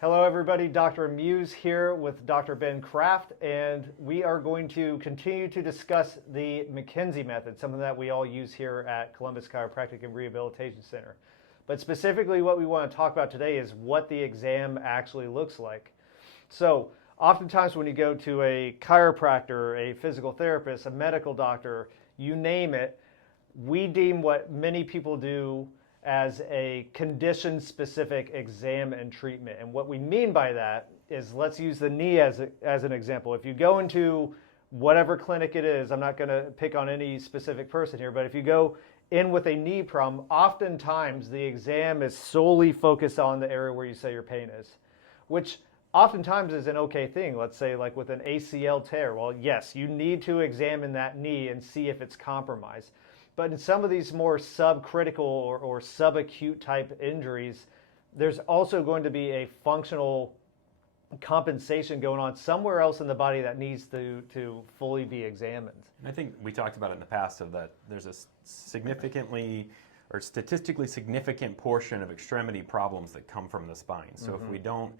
Hello everybody, Dr. Muse here with Dr. Ben Kraft, and we are going to continue to discuss the McKenzie method, something that we all use here at Columbus Chiropractic and Rehabilitation Center. But specifically what we want to talk about today is what the exam actually looks like. So oftentimes when you go to a chiropractor, a physical therapist, a medical doctor, you name it, we deem what many people do as a condition-specific exam and treatment. And what we mean by that is, let's use the knee as an example. If you go into whatever clinic it is, I'm not going to pick on any specific person here, but if you go in with a knee problem, oftentimes the exam is solely focused on the area where you say your pain is, which oftentimes is an okay thing. Let's say like with an ACL tear. Well, yes, you need to examine that knee and see if it's compromised. But in some of these more subcritical or subacute type injuries, there's also going to be a functional compensation going on somewhere else in the body that needs to fully be examined. And I think we talked about it in the past of that there's a significantly or statistically significant portion of extremity problems that come from the spine. So if we don't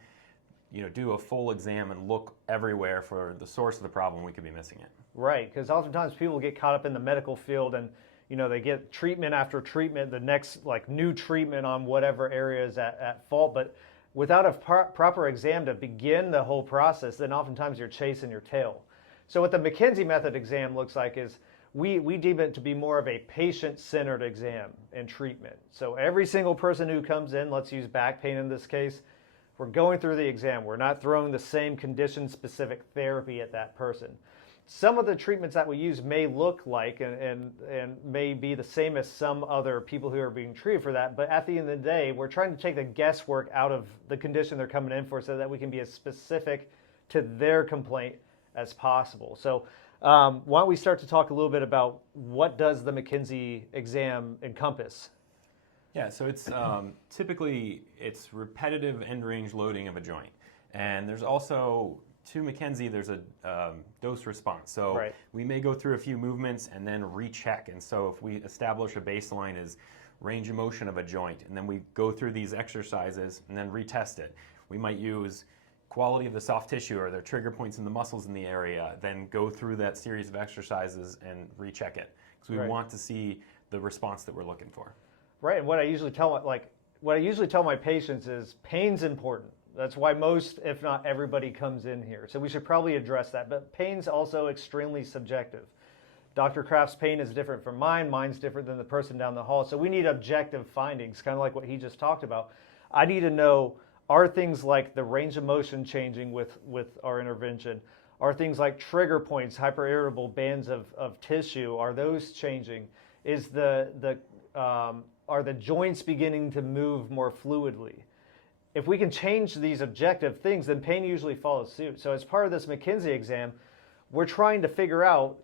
do a full exam and look everywhere for the source of the problem, we could be missing it. Right, because oftentimes people get caught up in the medical field and they get treatment after treatment, the next new treatment on whatever area is at fault. But without a proper exam to begin the whole process, then oftentimes you're chasing your tail. So what the McKenzie method exam looks like is we deem it to be more of a patient-centered exam and treatment. So every single person who comes in, let's use back pain in this case, we're going through the exam. We're not throwing the same condition-specific therapy at that person. Some of the treatments that we use may look like and may be the same as some other people who are being treated for that, but at the end of the day, we're trying to take the guesswork out of the condition they're coming in for so that we can be as specific to their complaint as possible. So why don't we start to talk a little bit about what does the McKenzie exam encompass? Yeah, so it's typically it's repetitive end range loading of a joint. And there's also to McKenzie, there's a dose response. So we may go through a few movements and then recheck. And so if we establish a baseline as range of motion of a joint, and then we go through these exercises and then retest it. We might use quality of the soft tissue or their trigger points in the muscles in the area, then go through that series of exercises and recheck it. Because we want to see the response that we're looking for. Right, and what I usually tell my patients is pain's important. That's why most, if not everybody, comes in here. So we should probably address that. But pain's also extremely subjective. Dr. Kraft's pain is different from mine. Mine's different than the person down the hall. So we need objective findings, kind of like what he just talked about. I need to know, are things like the range of motion changing with our intervention? Are things like trigger points, hyperirritable bands of tissue, are those changing? Are the joints beginning to move more fluidly? If we can change these objective things, then pain usually follows suit. So as part of this McKenzie exam, we're trying to figure out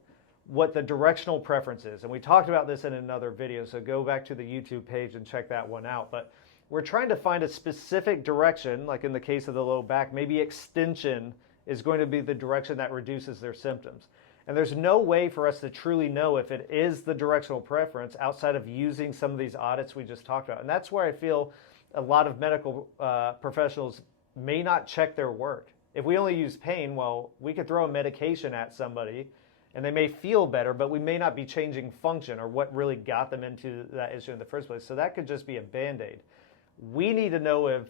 what the directional preference is. And we talked about this in another video, so go back to the YouTube page and check that one out. But we're trying to find a specific direction, like in the case of the low back, maybe extension is going to be the direction that reduces their symptoms. And there's no way for us to truly know if it is the directional preference outside of using some of these audits we just talked about. And that's where I feel a lot of medical professionals may not check their work. If we only use pain, well, we could throw a medication at somebody and they may feel better, but we may not be changing function or what really got them into that issue in the first place. So that could just be a Band-Aid. We need to know if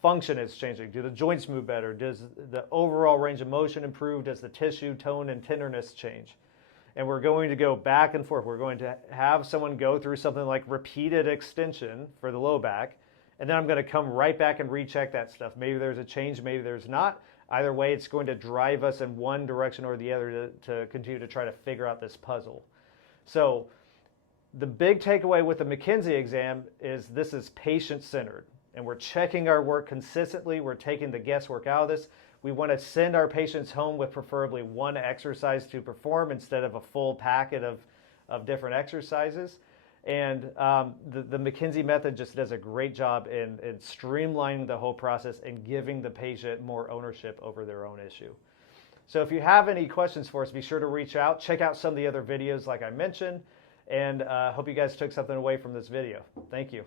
function is changing. Do the joints move better? Does the overall range of motion improve? Does the tissue tone and tenderness change? And we're going to go back and forth. We're going to have someone go through something like repeated extension for the low back, and then I'm going to come right back and recheck that stuff. Maybe there's a change, maybe there's not. Either way, it's going to drive us in one direction or the other to continue to try to figure out this puzzle. So the big takeaway with the McKenzie exam is this is patient-centered, and we're checking our work consistently. We're taking the guesswork out of this. We want to send our patients home with preferably one exercise to perform instead of a full packet of different exercises. And the McKenzie method just does a great job in streamlining the whole process and giving the patient more ownership over their own issue. So if you have any questions for us, be sure to reach out. Check out some of the other videos like I mentioned, and hope you guys took something away from this video. Thank you.